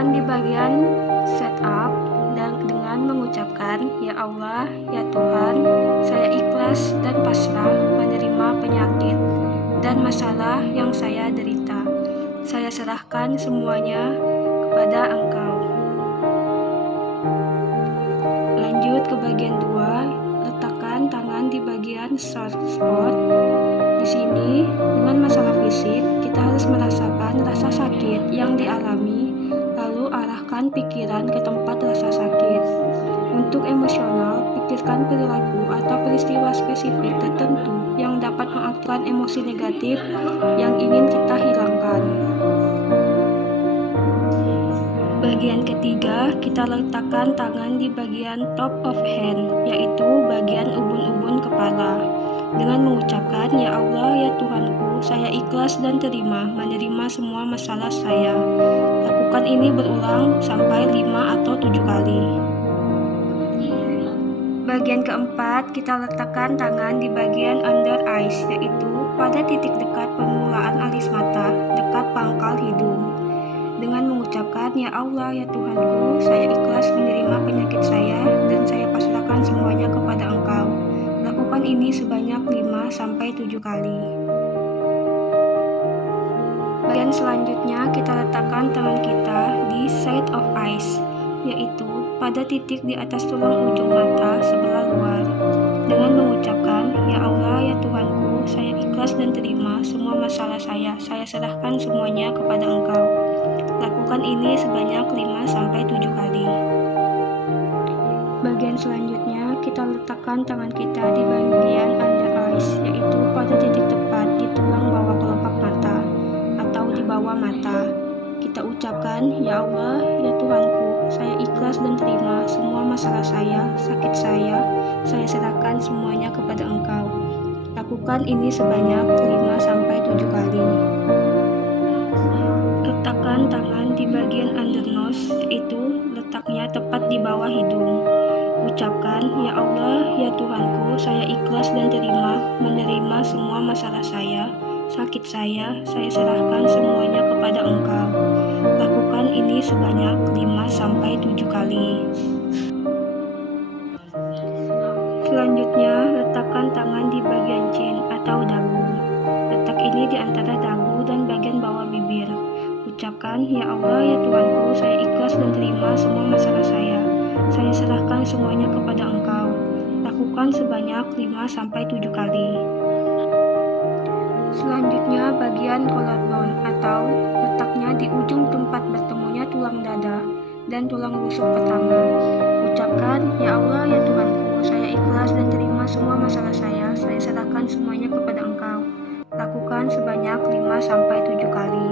Letakkan di bagian setup dan dengan mengucapkan, "Ya Allah, ya Tuhan, saya ikhlas dan pasrah menerima penyakit dan masalah yang saya derita. Saya serahkan semuanya kepada Engkau." Lanjut ke bagian 2, letakkan tangan di bagian soft spot. Di sini, dengan masalah fisik, kita harus merasakan rasa sakit yang dialami, lalu arahkan pikiran ke tempat rasa sakit. Untuk emosional, pikirkan perilaku atau peristiwa spesifik tertentu yang dapat mengaktifkan emosi negatif yang ingin kita hilangkan. Bagian ketiga, kita letakkan tangan di bagian top of hand, yaitu bagian ubun-ubun kepala. Dengan mengucapkan, "Ya Allah, ya Tuhanku, saya ikhlas dan terima menerima semua masalah saya." Lakukan ini berulang sampai 5 atau 7 kali. Bagian keempat, kita letakkan tangan di bagian under eyes, yaitu pada titik dekat permulaan alis mata, dekat pangkal hidung. Dengan mengucapkan, "Ya Allah, ya Tuhanku, saya ikhlas menerima penyakit saya dan saya pasrahkan semuanya kepada Engkau." Lakukan ini sebanyak 5-7 kali. Bagian selanjutnya, kita letakkan tangan kita di side of eyes, yaitu pada titik di atas tulang ujung mata sebelah luar. Dengan mengucapkan, "Ya Allah, ya Tuhanku, saya ikhlas dan terima semua masalah saya serahkan semuanya kepada Engkau." Lakukan ini sebanyak 5-7 kali. Bagian selanjutnya, kita letakkan tangan kita di bagian under eyes, yaitu pada titik tepat di tulang bawah kelopak mata atau di bawah mata. Kita ucapkan, "Ya Allah, ya Tuhanku, saya ikhlas dan terima semua masalah saya, sakit saya serahkan semuanya kepada Engkau." Lakukan ini sebanyak 5-7 kali. Letakkan tangan di bagian under nose, yaitu letaknya tepat di bawah hidung. Ucapkan, "Ya Allah, ya Tuhanku, saya ikhlas dan terima menerima semua masalah saya, sakit saya serahkan semuanya kepada Engkau." Lakukan ini sebanyak 5-7 kali. Selanjutnya, letakkan tangan di bagian chin atau dagu. Letak ini di antara dagu dan bagian bawah bibir. Ucapkan, "Ya Allah, ya Tuhanku, saya ikhlas dan terima semua masalah saya serahkan semuanya kepada Engkau." Lakukan sebanyak 5-7 kali. Selanjutnya, bagian collarbone atau letaknya di ujung tempat bertemunya tulang dada dan tulang rusuk pertama. Ucapkan, "Ya Allah, ya Tuhanku, saya ikhlas dan terima semua masalah saya serahkan semuanya kepada Engkau." Lakukan sebanyak 5-7 kali.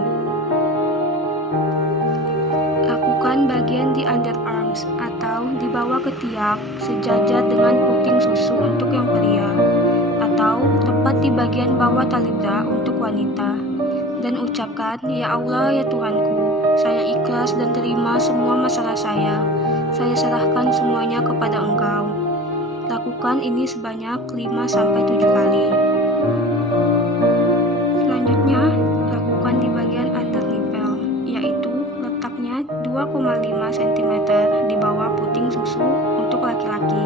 Lakukan bagian di underarms atau di bawah ketiak sejajar dengan puting susu untuk yang pria, atau tepat di bagian bawah talibra untuk wanita. Dan ucapkan, "Ya Allah, ya Tuhanku, saya ikhlas dan terima semua masalah saya serahkan semuanya kepada Engkau." Lakukan ini sebanyak 5-7 kali. Selanjutnya, lakukan di bagian under nipple, yaitu letaknya 2,5 cm di bawah puting susu untuk laki-laki,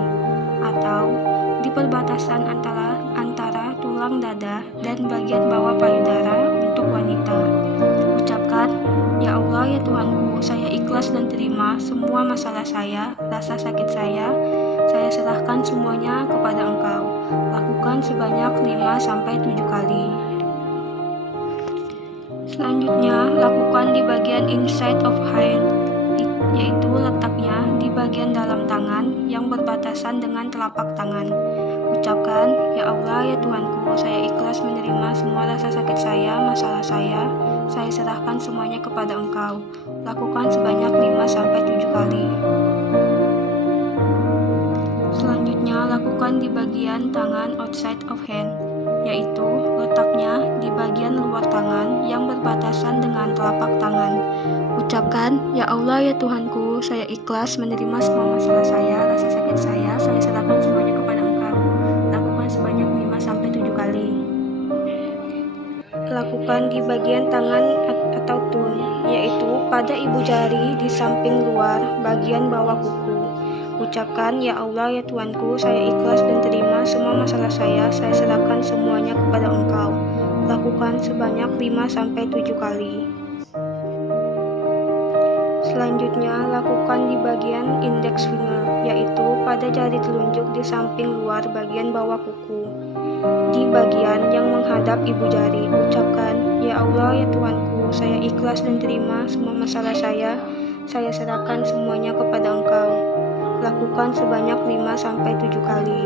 atau di perbatasan antara tulang dada dan bagian bawah payudara untuk wanita. Ucapkan, "Ya Allah, ya Tuhanku, saya ikhlas dan terima semua masalah saya, rasa sakit saya serahkan semuanya kepada Engkau." Lakukan sebanyak 5-7 kali. Selanjutnya, lakukan di bagian inside of hand, yaitu letaknya di bagian dalam tangan yang berbatasan dengan telapak tangan. Ucapkan, "Ya Allah, ya Tuhanku, saya ikhlas menerima semua rasa sakit saya, masalah saya serahkan semuanya kepada Engkau." Lakukan sebanyak 5-7 kali. Selanjutnya, lakukan di bagian tangan outside of hand, yaitu letaknya di bagian luar tangan yang berbatasan dengan telapak tangan. Ucapkan, "Ya Allah, ya Tuhanku, saya ikhlas menerima semua masalah saya, rasa sakit saya serahkan semuanya kepada Engkau." Lakukan sebanyak 5-7 kali. Lakukan di bagian tangan atau thumb, yaitu pada pada ibu jari di samping luar bagian bawah kuku. Ucapkan, "Ya Allah, ya Tuanku, saya ikhlas dan terima semua masalah saya serahkan semuanya kepada Engkau." Lakukan sebanyak 5-7 kali. Selanjutnya, lakukan di bagian index finger, yaitu pada jari telunjuk di samping luar bagian bawah kuku. Di bagian yang menghadap ibu jari, ucapkan, "Ya Allah, ya Tuanku, saya ikhlas dan terima semua masalah saya serahkan semuanya kepada Engkau." Lakukan sebanyak 5-7 kali.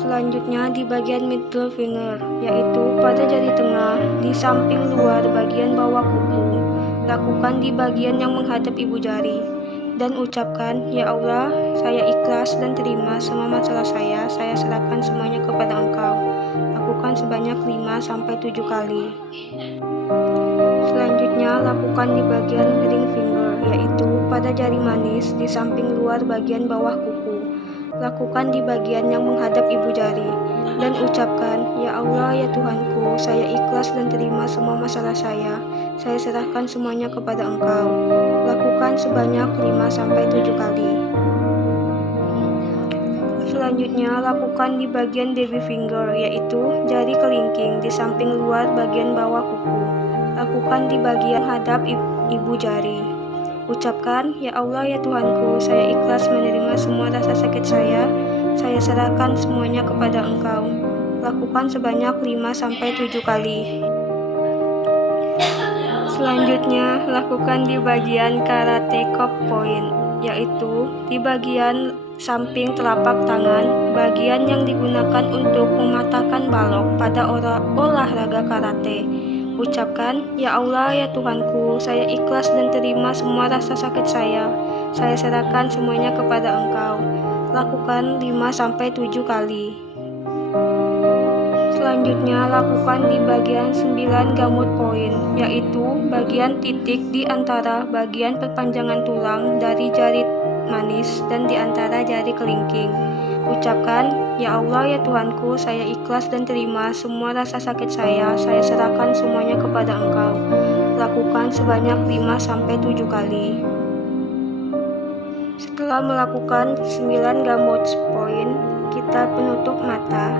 Selanjutnya di bagian middle finger, yaitu pada jari tengah di samping luar bagian bawah kuku. Lakukan di bagian yang menghadap ibu jari dan ucapkan, "Ya Allah, saya ikhlas dan terima semua masalah saya serahkan semuanya kepada Engkau." Lakukan sebanyak 5-7 kali. Selanjutnya, lakukan di bagian ring finger, yaitu pada jari manis di samping luar bagian bawah kuku. Lakukan di bagian yang menghadap ibu jari dan ucapkan, "Ya Allah, ya Tuhanku, saya ikhlas dan terima semua masalah saya serahkan semuanya kepada Engkau." Lakukan sebanyak 5-7 kali. Selanjutnya, lakukan di bagian baby finger, yaitu jari kelingking di samping luar bagian bawah kuku. Lakukan di bagian hadap ibu jari. Ucapkan, "Ya Allah, ya Tuhanku, saya ikhlas menerima semua rasa sakit saya serahkan semuanya kepada Engkau." Lakukan sebanyak 5-7 kali. Selanjutnya, lakukan di bagian karate chop point, yaitu di bagian samping telapak tangan, bagian yang digunakan untuk mematahkan balok pada olahraga karate. Ucapkan, "Ya Allah, ya Tuhanku, saya ikhlas dan terima semua rasa sakit saya serahkan semuanya kepada Engkau." Lakukan 5-7 kali. Selanjutnya, lakukan di bagian 9 gamut point, yaitu bagian titik di antara bagian perpanjangan tulang dari jari manis dan di antara jari kelingking. Ucapkan, "Ya Allah, ya Tuhanku, saya ikhlas dan terima semua rasa sakit saya serahkan semuanya kepada Engkau." Lakukan sebanyak 5-7 kali. Setelah melakukan 9 gamut point, kita penutup mata.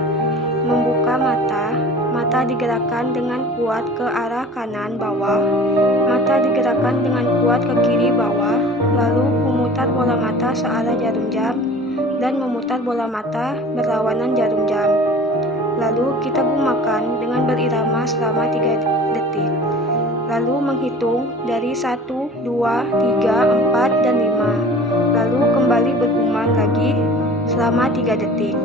Membuka mata digerakkan dengan kuat ke arah kanan bawah, mata digerakkan dengan kuat ke kiri bawah, lalu memutar bola mata searah jarum jam dan memutar bola mata berlawanan jarum jam. Lalu kita gumakan dengan berirama selama 3 detik. Lalu menghitung dari 1, 2, 3, 4, dan 5. Lalu kembali bergumam lagi selama 3 detik.